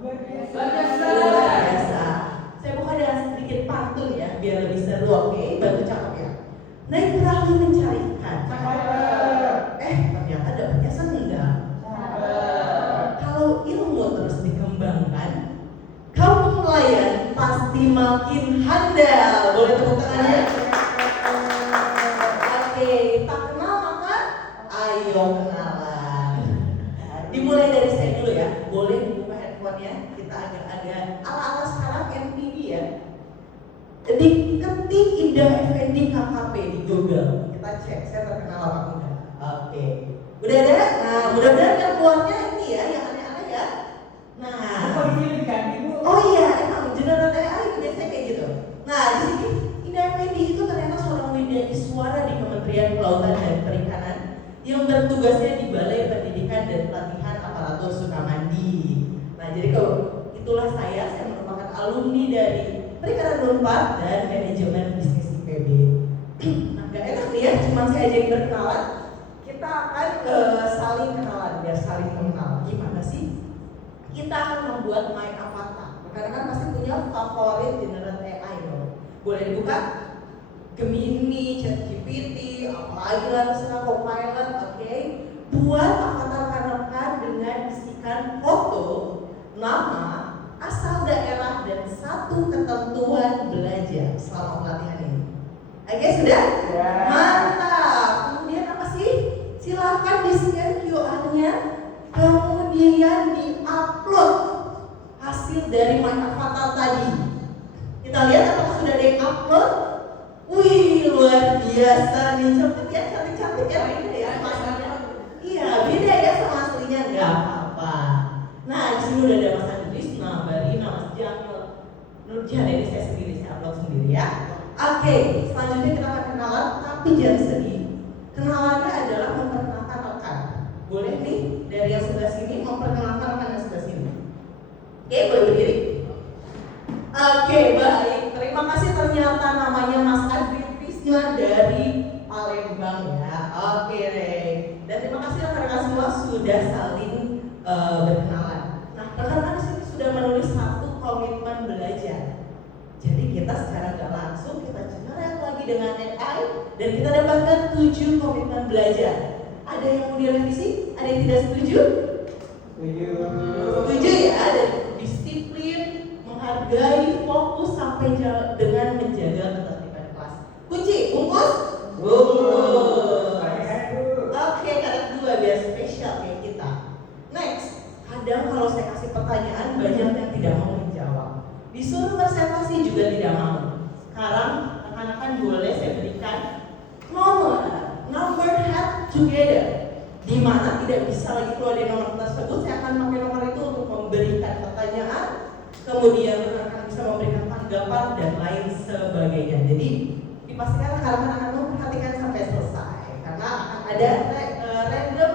Luar biasa. Luar biasa. Saya buka dengan sedikit pantun ya, biar lebih seru, oke? Bantu cakep ya. Naik perahu mencari ikan. Ternyata dapatnya sendal. Kalau ilmu terus dikembangkan, kamu nelayan pasti makin handal. Boleh tepuk tangannya? Oke, tak kenal maka ayo kenalan. Dimulai dari saya dulu ya. Boleh dibuka handphonenya. Kita agak-agak ala-ala sekarang MTV ya. Ketik Indah Effendi KKP di Google. Kita cek, saya terkenal apa enggak. Oke. Udah ada? Nah, mudah-mudahan yang keluarnya ini ya, yang aneh-aneh ya. Nah, oh iya, emang general AI biasanya kayak gitu. Nah, di sini Indah Effendi itu ternyata seorang widyawati suara di Kementerian Kelautan dan Perikanan yang bertugasnya di Balai Pendidikan dan Pelatihan Aparatur Sukamandi. Nah, jadi kalau itulah saya merupakan alumni dari Perikanan Unpad dan Manajemen Bisnis IPB. Nah, gak enak nih ya, cuma saya aja yang berkenalan. Kita akan saling kenalan, biar saling mengenal. Gimana sih? Kita akan membuat my avatar. Karena kan pasti punya favorit general AI loh. Boleh dibuka? Gemini, ChatGPT, apalagi lah terserah Copilot, oke? Buat avatar rekan-rekan dengan isikan foto, nama, asal daerah dan satu ketentuan belajar selama pelatihan ini. Oke, sudah? Ya. Mantap. Kemudian apa sih? Silahkan di-scan QR-nya, kemudian di-upload hasil dari my avatar tadi. Kita lihat apakah sudah ada yang upload? Wih, luar biasa nih, cepet ya, cantik-cantik ya, beda ya masanya. Iya, beda ya sama aslinya, nggak apa-apa. Nah, di sini udah ada Mas Andris, Mbak Rina, Mas Jamil, Nurjan, ini saya sendiri, saya upload sendiri ya. Oke, selanjutnya kita akan kenalan, tapi jangan sedih. Kenalannya adalah memperkenalkan rekan. Boleh nih dari yang sebelah sini memperkenalkan rekan yang sebelah sini. Oke, boleh berdiri. Oke, baik. Terima kasih, ternyata namanya Mas Andri Krisna dari Palembang ya. Oke deh. Dan terima kasih rekan-rekan semua sudah saling berkenalan. Nah, rekan-rekan di sini sudah menulis satu komitmen belajar. Jadi kita secara nggak langsung kita generate lagi dengan AI dan kita dapatkan 7 komitmen belajar. Ada yang mau direvisi? Ada yang tidak setuju? Setuju ya. Dan disiplin, menghargai, fokus sampai dengan menjaga ketertiban kelas. Kunci, bungkus? Bungkus. Oke, kata kedua biar spesial kayak kita. Next, kadang kalau saya kasih pertanyaan banyak yang tidak mau menjawab. Disuruh presentasi juga tidak mau. Sekarang rekan-rekan boleh saya berikan number head together, di mana tidak bisa lagi keluar dari nomor tersebut. Saya akan pakai nomor itu untuk memberikan pertanyaan, kemudian rekan-rekan bisa memberikan tanggapan dan lain sebagainya. Jadi dipastikan rekan-rekan akan memperhatikan sampai selesai karena akan ada random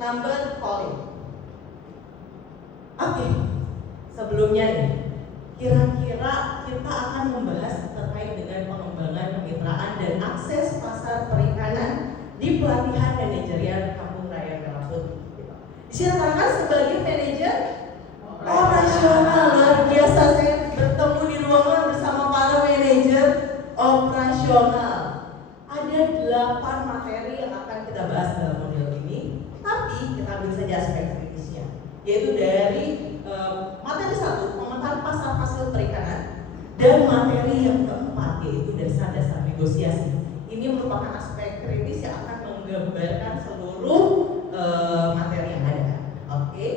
number calling. Oke, sebelumnya nih, kira-kira kita akan membahas terkait dengan pengembangan kemitraan dan akses pasar perikanan di pelatihan manajerial Kampung Raya Merah Putih. Silakan sebagai manajer operasional, luar biasa saya bertemu di ruangan bersama para manajer operasional. Ada 8 materi yang akan kita bahas dalam modul ini, tapi kita ambil saja aspek kritisnya, yaitu dari materi 1, pemetaan pasar hasil perikanan, dan materi yang keempat yaitu dasar-dasar negosiasi. Ini merupakan aspek kritis yang akan menggambarkan seluruh materi yang ada. Oke.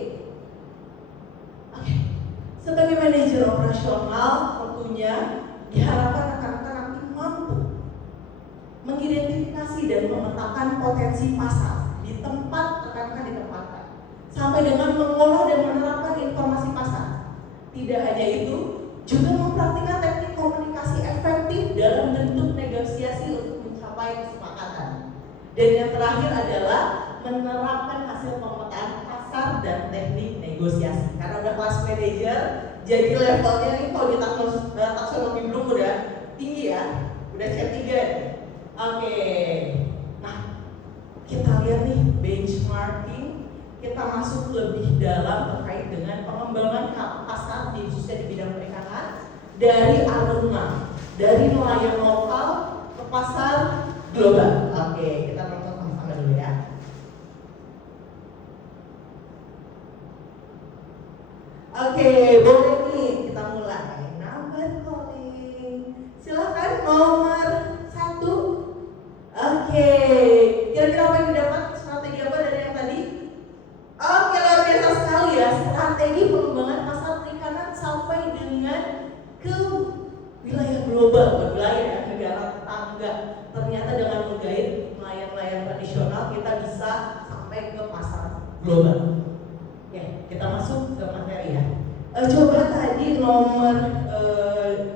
Sebagai manajer operasional, tentunya diharapkan rekan-rekan nanti mampu mengidentifikasi dan memetakan potensi pasar di tempat rekan-rekan ditempatkan, sampai dengan mengolah dan menerapkan informasi pasar. Tidak hanya itu, juga mempraktikkan teknik komunikasi efektif dalam bentuk negosiasi untuk mencapai kesepakatan. Dan yang terakhir adalah menerapkan hasil pemetaan pasar dan teknik negosiasi. Karena udah kelas manajer, jadi levelnya nih kalau di taksonomi belum udah tinggi ya, udah C3 nih. Oke. Nah, kita lihat nih benchmarking, kita masuk lebih dalam terkait dengan pengembangan KP dari Aruna, dari nelayan lokal ke pasar global. Oke, kita nonton sama-sama dulu ya. Oke, boleh nih kita mulai. Number calling. Silakan nomor 1. Oke, kira-kira apa yang didapat? Strategi apa dari yang tadi? Oke, luar biasa sekali ya. Strategi pengembangan pasar perikanan sampai dengan ke wilayah global, wilayah negara tetangga. Ternyata dengan menggait nelayan-nelayan tradisional kita bisa sampai ke pasar global. Oke, kita masuk ke materi ya. Coba tadi nomor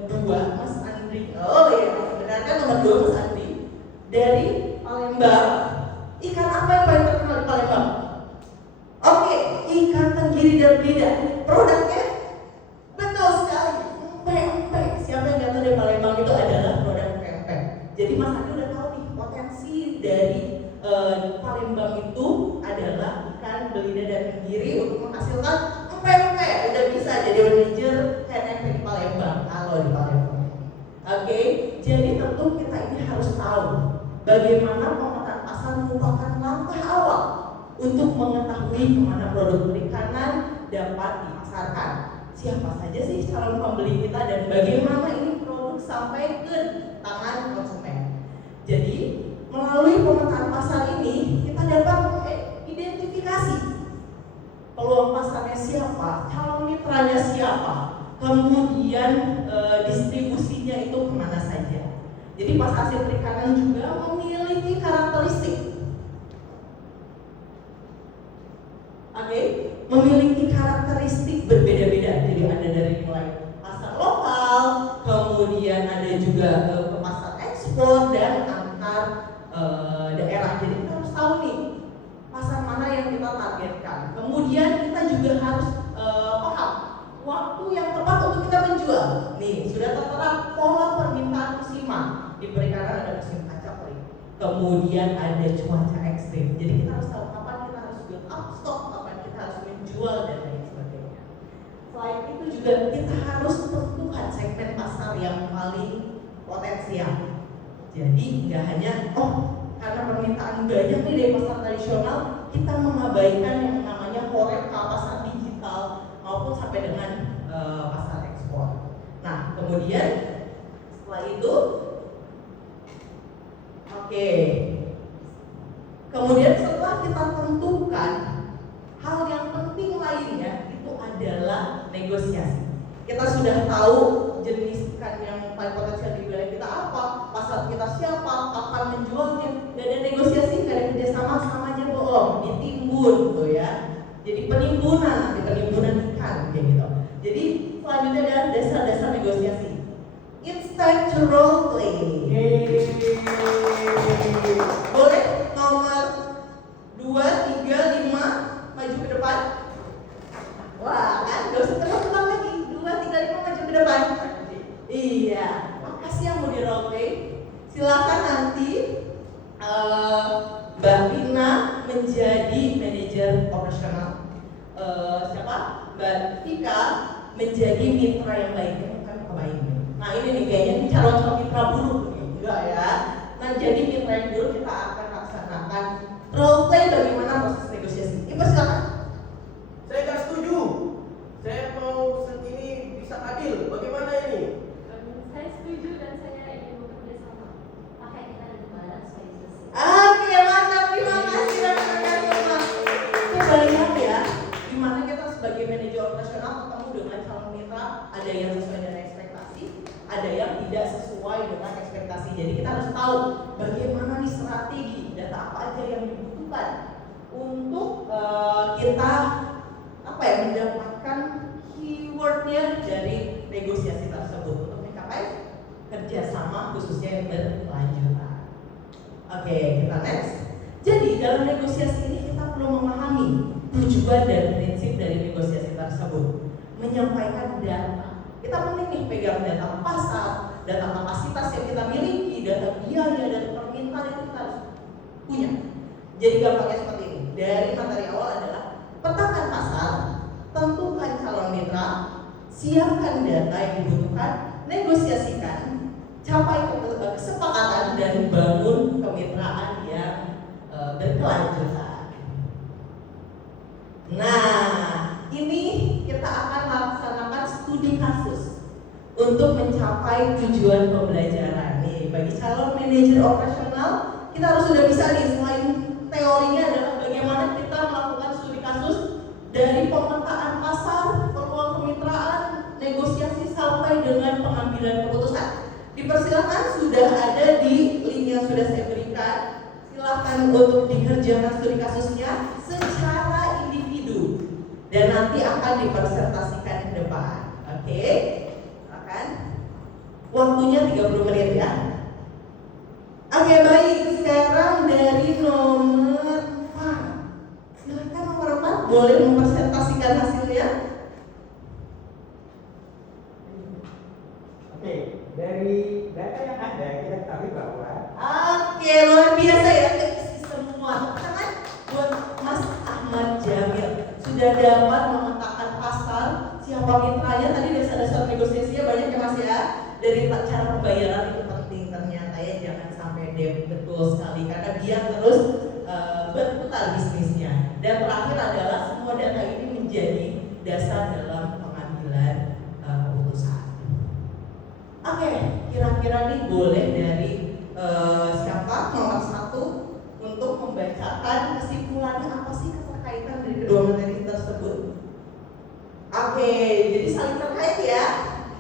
2 Mas Andri. Oh iya, sebenarnya nomor 2 Mas Andri dari Palembang. Ikan apa yang paling terkenal di Palembang? Oke, ikan tenggiri dan belida. Produknya betul sekali, pempek. Siapa yang nggak tahu di Palembang itu adalah produk pempek. Jadi Mas Andri udah tahu nih potensi dari Palembang itu adalah ikan belida dan tenggiri untuk menghasilkan pempek. Udah bisa jadi manajer HNP di Palembang kalau di Palembang. Oke, jadi tentu kita ini harus tahu bagaimana pemetaan pasar merupakan langkah awal untuk mengetahui kemana produk perikanan dapat dipasarkan. Siapa saja sih calon pembeli kita dan bagaimana ini produk sampai ke tangan konsumen. Jadi melalui pemetaan pasar ini kita dapat identifikasi peluang pasarnya siapa, calon mitranya siapa, kemudian distribusinya itu kemana saja. Jadi pasar hasil perikanan juga memiliki karakteristik, memiliki karakteristik berbeda-beda. Jadi ada dari mulai pasar lokal, kemudian ada juga ke pasar ekspor dan antar daerah. Jadi kita harus tahu nih pasar mana yang kita targetkan. Kemudian kita juga harus paham waktu yang tepat untuk kita menjual. Nih sudah tertera pola permintaan musiman. Di perikanan ada musim kaca kering, kemudian ada cuaca ekstrim. Jadi kita harus tahu kapan kita harus build up stok, kapan kita harus menjual dan lain sebagainya. Selain itu juga kita harus tentukan segmen pasar yang paling potensial. Jadi nggak hanya karena permintaan banyak nih dari pasar tradisional, kita mengabaikan yang namanya horeca pasar digital maupun sampai dengan pasar ekspor. Nah kemudian setelah itu kemudian setelah kita tentukan, hal yang penting lainnya itu adalah negosiasi. Kita sudah tahu jenis ikan yang paling potensial di wilayah kita apa, pasar kita siapa, kapan menjualnya, gak ada negosiasi, gak ada kerjasama, sama aja bohong, ditimbun gitu ya. Jadi penimbunan ikan kayak gitu. Jadi selanjutnya ada dasar-dasar negosiasi. It's time to role play. Boleh nomor 2, 3, 5 maju ke depan. Wah kan gak usah terbang lagi. 2, 3, 5 maju ke depan. Iya, apa sih yang mau di role play? Silakan nanti Mbak Tina menjadi manajer operasional. Siapa? Mbak Tika menjadi mitra yang baik. Kan kebaik. Nah ini nih kayaknya ini calon mitra buruk nih. Enggak ya. Nah jadi mitra yang buruk kita akan laksanakan role play bagaimana proses negosiasi. Ibu silakan. Saya nggak setuju. Saya mau ini bisa adil. Bagaimana ini? Saya setuju dan saya ingin bekerja sama. Pakai kita ada barang supaya selesai. Oke mantap, terima kasih rekan-rekan semua. Kebayang ya, dimana kita sebagai manajer operasional ketemu dengan calon mitra, ada yang sesuai dengan ekspektasi, ada yang tidak sesuai dengan ekspektasi. Jadi kita harus tahu bagaimana nih strategi, data apa aja yang dibutuhkan untuk kita mendapatkan keywordnya dari negosiasi tersebut untuk mencapai kerjasama khususnya yang berkelanjutan. Oke, kita next. Jadi dalam negosiasi ini kita perlu memahami tujuan dan prinsip dari negosiasi tersebut. Menyampaikan data. Kita penting nih pegang data pasar, data kapasitas yang kita miliki, data biaya, data permintaan itu kita harus punya. Jadi gampangnya seperti ini. Dari materi awal adalah petakan pasar, tentukan calon mitra, siapkan data yang dibutuhkan, negosiasikan, capai kesepakatan dan bangun kemitraan yang berkelanjutan. Nah, ini kita akan melaksanakan studi kasus untuk mencapai tujuan pembelajaran. Nih, bagi calon manajer operasional, kita harus sudah bisa nih, selain teorinya adalah bagaimana kita melakukan studi kasus dari pemetaan pasar, peluang kemitraan, negosiasi sampai dengan pengambilan keputusan. Dipersilakan, sudah ada di link yang sudah saya berikan. Silakan untuk dikerjakan studi kasusnya secara individu dan nanti akan dipresentasikan ke depan. Oke? Silakan. Waktunya 30 menit ya. Oke, baik. Sekarang dari nomor 4. Silakan nomor 4 boleh mempresentasikan hasilnya. Oke, dari data yang ada kita ketahui bahwa Oke, luar biasa ya, keisi semua. Tangan buat Mas Ahmad Jamil sudah dapat memetakan pasar, siapa mitranya, tadi dasar-dasar negosiasinya banyak ya Mas ya. Dari cara pembayaran itu penting ternyata ya, jangan sampai debt, betul sekali karena dia terus berputar bisnisnya. Dan terakhir adalah semua data ini menjadi dasar dalam pengambilan keputusan. Oke, kira-kira nih boleh dari siapa nomor 1 untuk membacakan kesimpulannya apa sih keterkaitan dari kedua materi tersebut? Oke, jadi saling terkait ya.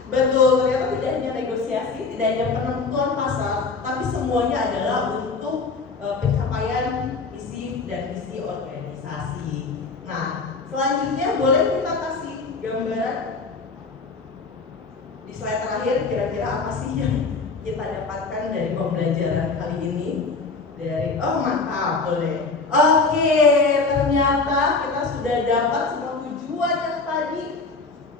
Betul, ternyata tidak hanya negosiasi, tidak hanya penentuan pasar, tapi semuanya adalah untuk pencapaian visi dan misi organisasi. Nah, selanjutnya boleh kita kasih gambaran di slide terakhir, kira-kira apa sih yang kita dapatkan dari pembelajaran kali ini? Mantap, boleh. Oke, ternyata kita sudah dapat semua tujuan yang tadi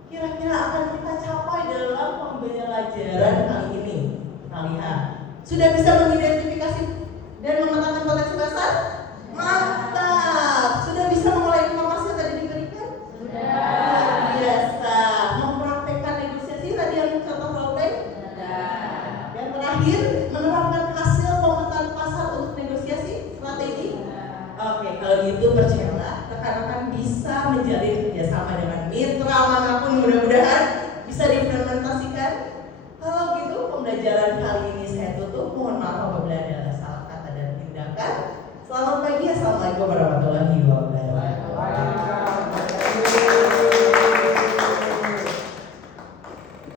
kira-kira akan kita capai dalam pembelajaran kali ini. Kita lihat, sudah bisa mengidentifikasi dan memetakan potensi pasar? Mantap. Sudah bisa mengolah informasi yang tadi diberikan? Sudah. Biasa. Mempraktekkan negosiasi tadi yang contoh roleplay? Sudah. Yang terakhir, menerapkan hasil pemetaan pasar untuk negosiasi strategi? Oke, kalau gitu percayalah, rekan-rekan bisa menjalin kerjasama dengan mitra manapun, mudah-mudahan bisa diimplementasikan. Kalau gitu, pembelajaran kali ini saya tutup. Mohon maaf apabila ada salah kata dan tindakan. Selamat pagi, assalamualaikum warahmatullahi wabarakatuh.